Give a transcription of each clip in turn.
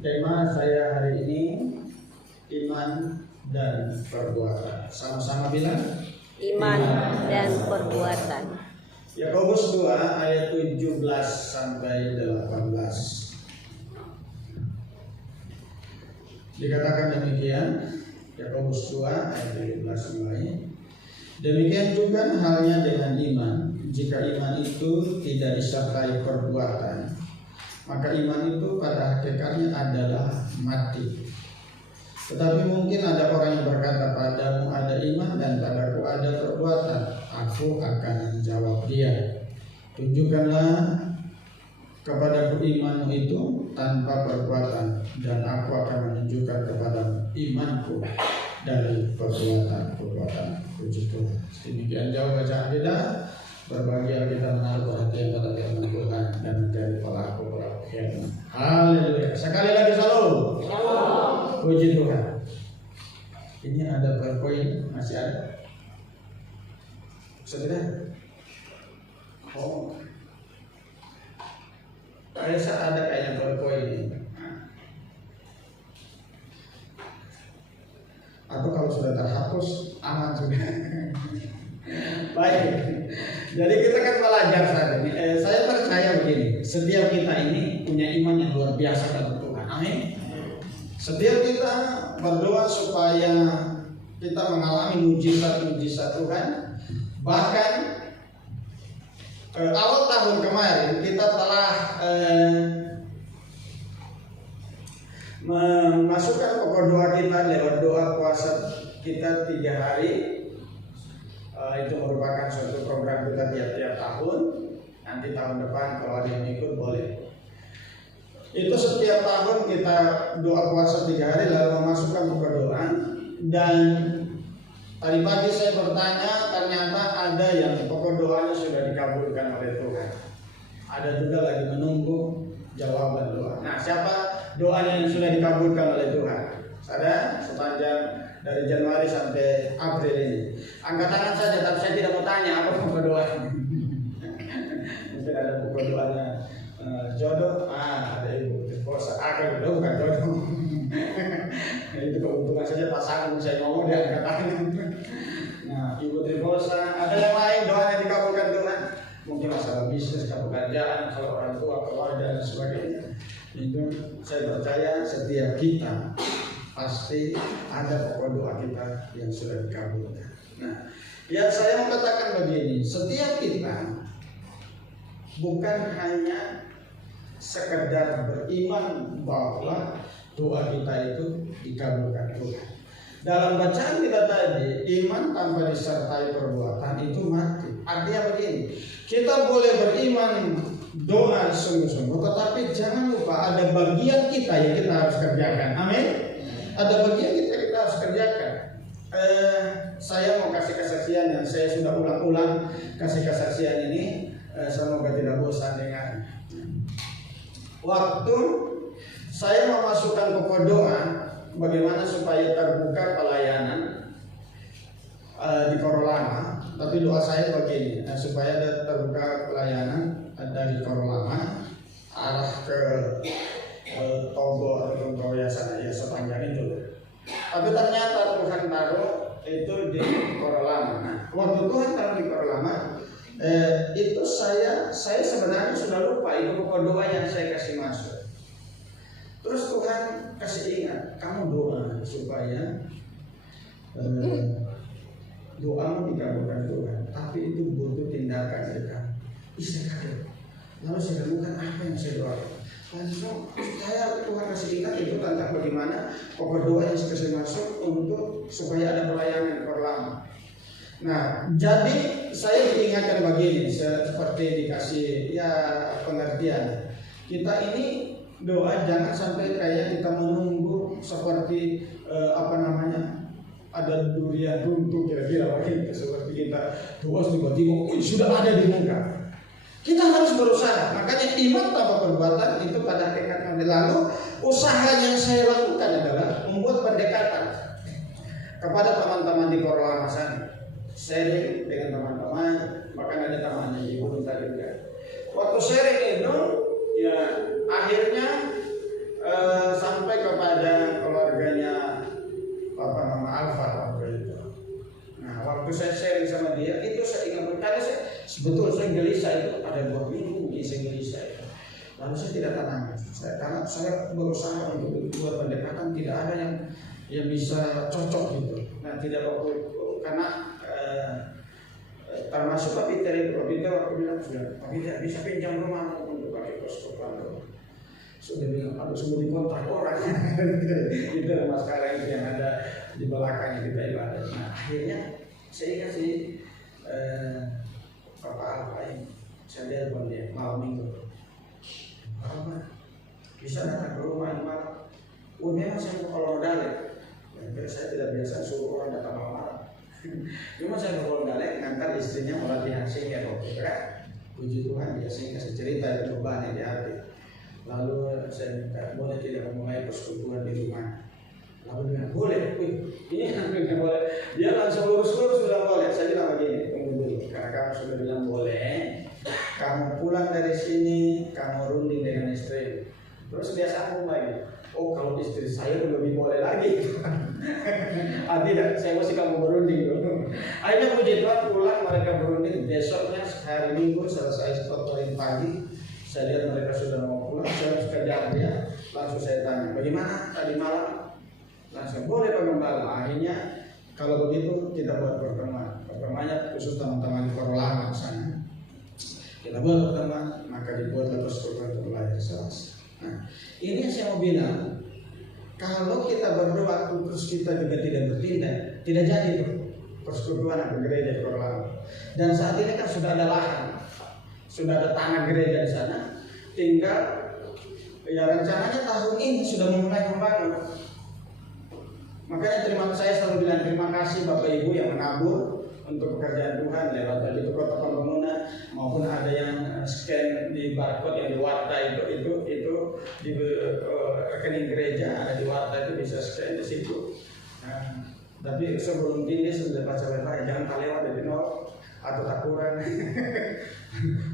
Tema saya hari ini iman dan perbuatan. Sama-sama bilang iman dan perbuatan. Yakobus 2 ayat 17 sampai 18. Dikatakan demikian, Yakobus 2 ayat 17 mulai. Demikian juga halnya dengan iman. Jika iman itu tidak disertai perbuatan, maka iman itu pada hakikatnya adalah mati. Tetapi mungkin ada orang yang berkata, padamu ada iman dan padaku ada perbuatan. Aku akan menjawab dia, tunjukkanlah kepadaku imanmu itu tanpa perbuatan, dan aku akan menunjukkan kepadamu imanku dari perbuatan. Puji Tuhan. Demikian jauh bacaan kita. Berbahagia kita menaruh perhatian pada firman Tuhan dan menjadi pelaku firman. Haleluya. Sekali lagi salam. Puji Tuhan. Ini ada PowerPoint, masih ada? Sudah? Oh. Saya ada kayaknya PowerPoint ini. Atau kalau sudah terhapus, aman sudah. Baik. Jadi kita kan belajar saat ini. Saya percaya begini, setiap kita ini punya iman yang luar biasa dalam Tuhan. Amin. Setiap kita berdoa supaya kita mengalami mujizat-mujizat Tuhan. Bahkan awal tahun kemarin kita telah memasukkan pokok doa kita lewat doa puasa kita 3 hari. Itu merupakan suatu program kita tiap-tiap tahun. Nanti tahun depan kalau ada yang ikut boleh. Itu setiap tahun kita doa puasa 3 hari lalu memasukkan pokok doa. Dan tadi pagi saya bertanya, ternyata ada yang pokok doanya sudah dikabulkan oleh Tuhan. Ada juga lagi menunggu jawaban doa. Nah, siapa doanya yang sudah dikabulkan oleh Tuhan? Ada sepanjang dari Januari sampai April ini. Angkat tangan saja, tapi saya tidak mau tanya apa pokok doanya. Mungkin ada pokok doanya jodoh, ada ibu terposa, kalau bukan jodoh. Itu keuntungan saja pasangan saya ngomong dia angkat tangan. Nah, ibu terposa, ada yang lain doanya dikabulkan Tuhan. Mungkin masalah bisnis, pekerjaan, kalau orang tua, keluarga dan sebagainya. Itu saya percaya setiap kita pasti ada pokok doa kita yang sudah dikabulkan. Nah, yang saya mau katakan begini, setiap kita bukan hanya sekedar beriman bahwa doa kita itu dikabulkan Tuhan. Dalam bacaan kita tadi, iman tanpa disertai perbuatan itu mati. Artinya begini, kita boleh beriman doa sungguh-sungguh, tetapi jangan lupa ada bagian kita yang kita harus kerjakan. Amin. Ada bagian kita harus kerjakan. Saya mau kasih kesaksian yang saya sudah ulang-ulang kasih kesaksian ini. Semoga tidak bosan dengan. Waktu saya memasukkan pokok doa bagaimana supaya terbuka pelayanan di Korolama, tapi doa saya begini, supaya terbuka pelayanan dari Korolama arah ke Togo atau Togoya sana ya sepanjang itu. Tapi ternyata Tuhan taruh itu di Korolama. Nah, waktu Tuhan taruh di Korolama, itu saya sebenarnya sudah lupa itu pokok doa yang saya kasih masuk. Terus Tuhan kasih ingat, kamu doa supaya doamu dikabulkan Tuhan, tapi itu butuh tindakan dari kamu. Saya kaget. Lalu saya renungkan apa yang saya doakan. Langsung saya Tuhan kasih ingat itu tentang bagaimana pokok doa yang saya masuk untuk supaya ada pelayanan Korlama. Nah, jadi saya diingatkan begini, seperti dikasih ya pengertian. Kita ini doa jangan sampai kayak kita menunggu seperti ada durian runtuh kira-kira begitu, seperti kita doa tiba-tiba sudah ada di muka. Kita harus berusaha. Makanya iman tanpa perbuatan itu pada hakikatnya. Lalu usaha yang saya lakukan adalah membuat pendekatan kepada teman-teman di Korolama sana, sharing dengan teman-teman. Bahkan ada temannya ibu tadi juga. Waktu sharing itu ya akhirnya sampai Sebetulnya saya gelisah itu ada 2 minggu saya gelisah itu. Lalu saya tidak tenang. Karena saya berusaha untuk buat pendekatan, tidak ada yang bisa cocok gitu. Nah tidak karena termasuk Pak Peter itu, Pak Peter waktu bilang sudah, Pak Peter bisa pinjam rumah untuk pakai poskopan. Sudah bilang, aduh semua dikontrak orang. Itu rumah sekarang itu yang ada di belakang kita ibadah. Nah akhirnya saya kasih Bapak Alfa ini, saya telepon dia malam minggu. Bapak, bisa datang ke rumah ini malam? Oh memang saya mau kolong dalek. Saya tidak biasa suruh orang datang malam-malam. Cuma saya mau kolong dalek, ngantar istrinya mau latihan singkat. Puji Tuhan dia singkat cerita dan beban yang di hati. Lalu saya minta, boleh tidak memulai persekutuan di rumah? Lalu dia boleh, ini nggak boleh. Dia langsung lurus-lurus bilang boleh. Saya bilang begini, tunggu dulu, karena kamu sudah bilang boleh. Kamu pulang dari sini, kamu runding dengan istri. Terus dia sambung lagi. Oh kalau istri saya lebih boleh lagi. Tidak, saya mesti kamu berunding dulu. Akhirnya puji Tuhan pulang, mereka berunding. Besoknya hari Minggu selesai sekotorin pagi. Saya lihat mereka sudah mau pulang. Saya harus kejar dia. Langsung saya tanya, bagaimana tadi malam? Langsung boleh Pak Gembala. Akhirnya kalau begitu kita buat pertemuan. Pertemuannya khusus teman-teman di Korolama sana. Kita buat pertemuan, maka dibuatlah persekutuan untuk belajar selasa. Nah, ini yang saya mau bilang, kalau kita berdoa terus kita juga tidak bertindak, tidak jadi itu persekutuan atau gereja di Korolama. Dan saat ini kan sudah ada lahan, sudah ada tanah gereja di sana. Tinggal ya rencananya tahun ini sudah mulai membangun. Makanya saya selalu bilang terima kasih Bapak Ibu yang menabur untuk pekerjaan Tuhan lewat tadi itu kota Pembangunan maupun ada yang scan di barcode yang di Warta itu di rekening gereja ada di Warta itu bisa scan di situ. Nah, tapi sebelum ini sudah baca-baca jangan lewat dari nol atau tak kurang.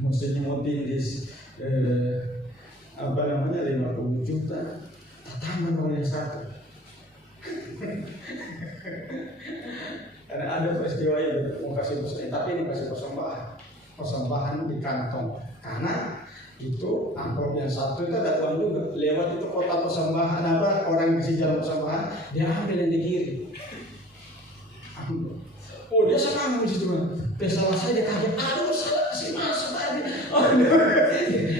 Mesti nyemutin di 50 juta taman oleh satu. Karena ada peristiwa itu mau kasih pesan, tapi ini kasih persembahan di kantong. Karena itu amplop yang satu itu ada uang juga. Lewat itu kota persembahan orang yang kasih jalan persembahan dia ambil yang di kiri. Oh dia senang di situ. Salah saya dia kaget. Aduh salah si mas tadi.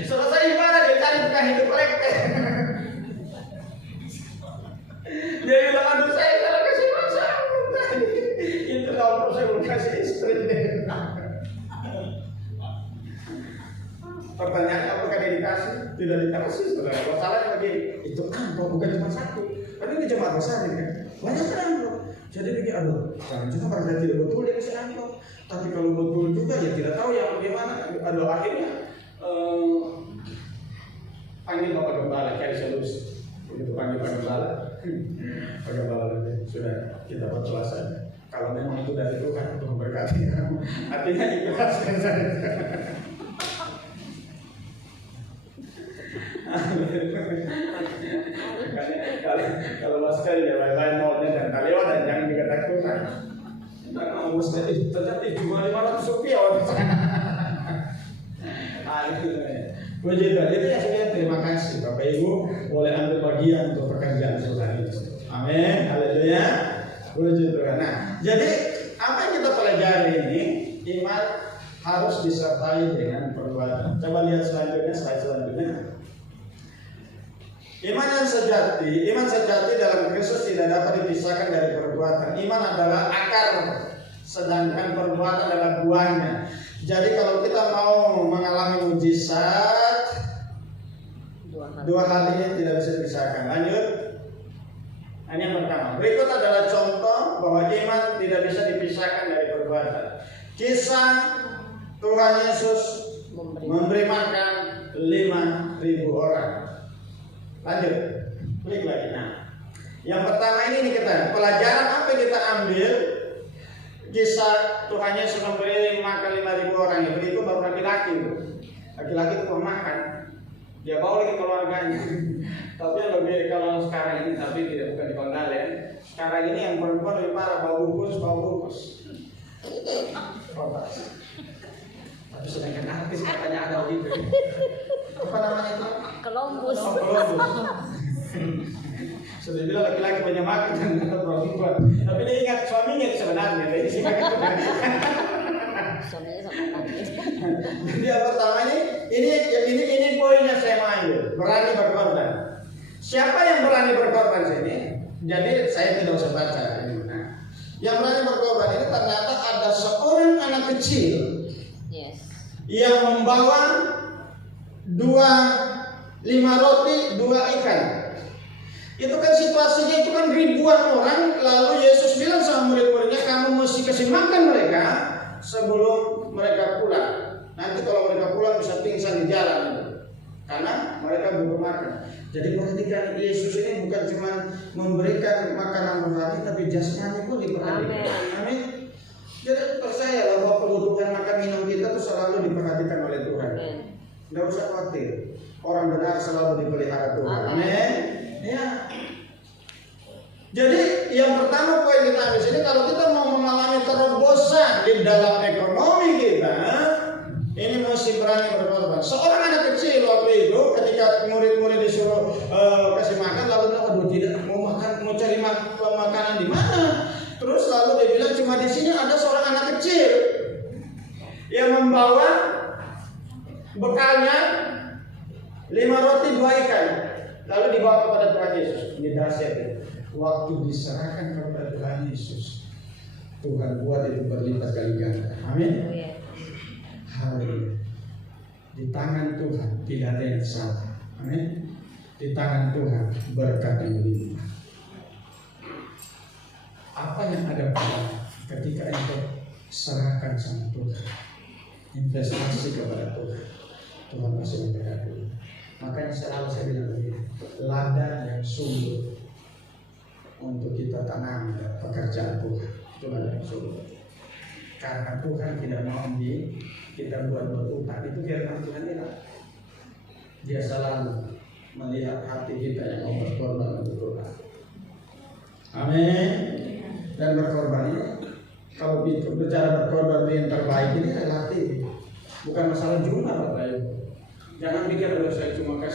Salah saya gimana dia cari bukan hidup kolektif. Dia bilang aduh saya salah kasih mas tadi. Itu kalau saya belum kasih istri. Pertanyaannya apakah dia dikasih? Tidak dikasih, saudara. Masalahnya begini, itu amplop bukan cuma satu. Kan ini jemaat besar kan, banyak amplop. Jadi pikir, aduh, jangan-jangan pada tidak betul dia kasih amplop. Tapi kalau betul juga ya tidak tahu ya bagaimana. Aduh akhirnya panggil Bapak Gembala, cari solusi. Begitu panggil Pak Gembala, Pak Gembala sudah kita berdoa saja. Kalau memang itu dari Tuhan untuk memberkati kamu, artinya ikhlaskan saja. Kalau mas sekali ya lain nolnya dan kalian dan jangan juga takutkan. Karena mesti terjadi cuma 500 rupiah waktu sana. Itu puji Tuhan. Itu yang saya terima kasih Bapak Ibu boleh ambil bagian untuk pekerjaan Tuhan itu. Amin. Haleluya. Puji Tuhan. Nah, jadi apa yang kita pelajari ini iman harus disertai dengan perbuatan. Coba lihat selanjutnya, slide selanjutnya. Iman sejati dalam Kristus tidak dapat dipisahkan dari perbuatan. Iman adalah akar, sedangkan perbuatan adalah buahnya. Jadi kalau kita mau mengalami mujizat, dua hal ini tidak bisa dipisahkan. Lanjut. Ini yang pertama. Berikut adalah contoh bahwa iman tidak bisa dipisahkan dari perbuatan. Kisah Tuhan Yesus memberi makan 5.000 orang. Lanjut, klik lagi. Nah, yang pertama ini kita pelajaran apa yang kita ambil kisah Tuhan Yesus memberi makan 5.000 orang itu baru laki-laki itu pemakan, dia bawa lagi keluarganya. Tapi lebih kalau sekarang ini tapi bukan di Kondal ya. Sekarang ini yang perempuan lebih parah bawa bungkus. Tapi sedangkan artis katanya ada gitu. Apa namanya itu? Columbus. Oh, Columbus. Sudah bilang laki-laki banyak makan dan perempuan. Tapi dia ingat suaminya itu sebenarnya. Jadi Suaminya sama nangis. Jadi yang pertama ini poinnya saya ambil, berani berkorban. Siapa yang berani berkorban sini? Jadi saya tidak usah baca. Yang berani berkorban ini ternyata ada seorang anak kecil yang membawa 5 roti 2 ikan. Itu kan situasinya itu kan ribuan orang. Lalu Yesus bilang sama murid-muridnya, kamu mesti kasih makan mereka sebelum mereka pulang. Nanti kalau mereka pulang bisa pingsan di jalan, karena mereka butuh makan. Jadi perhatikan, Yesus ini bukan cuma memberikan makanan rohani, tapi jasmani pun diperhatikan. Amin. Jadi percayalah bahwa kebutuhan makan minum kita itu selalu diperhatikan oleh Tuhan. Tidak usah khawatir. Orang benar selalu dipelihara Tuhan. Amin. Ya. Jadi yang pertama poin kita ambil sini, kalau kita mau mengalami terobosan di dalam ekonomi kita, ini mesti berani berkorban. Seorang anak kecil waktu itu ketika murid-murid disuruh kasih makan, lalu dia aduh tidak mau makan, mau cari makanan di mana? Terus lalu dia bilang cuma di sini ada seorang anak kecil yang membawa bekalnya 5 roti 2 ikan. Lalu dibawa kepada Tuhan Yesus. Ini dahsyat ya. Waktu diserahkan kepada Tuhan Yesus, Tuhan buat itu berlipat kali ganda. Amin. Haleluya. Di tangan Tuhan tidak ada yang salah. Amin. Di tangan Tuhan berkat yang berlimpah. Apa yang ada pada ketika engkau serahkan sama Tuhan, investasi kepada Tuhan, Tuhan pasti memberkati. Makanya selalu saya bilang begini, ladang yang subur untuk kita tanam pekerjaan Tuhan, itu ladang yang subur. Karena Tuhan tidak mau kita buat berutang, itu firman Tuhan bilang. Dia selalu melihat hati kita yang mau berkorban untuk Tuhan. Amin. Dan berkorban ini, kalau bicara berkorban yang terbaik ini relatif, bukan masalah jumlah Bapak Ibu. Jangan pikir saya cuma kasih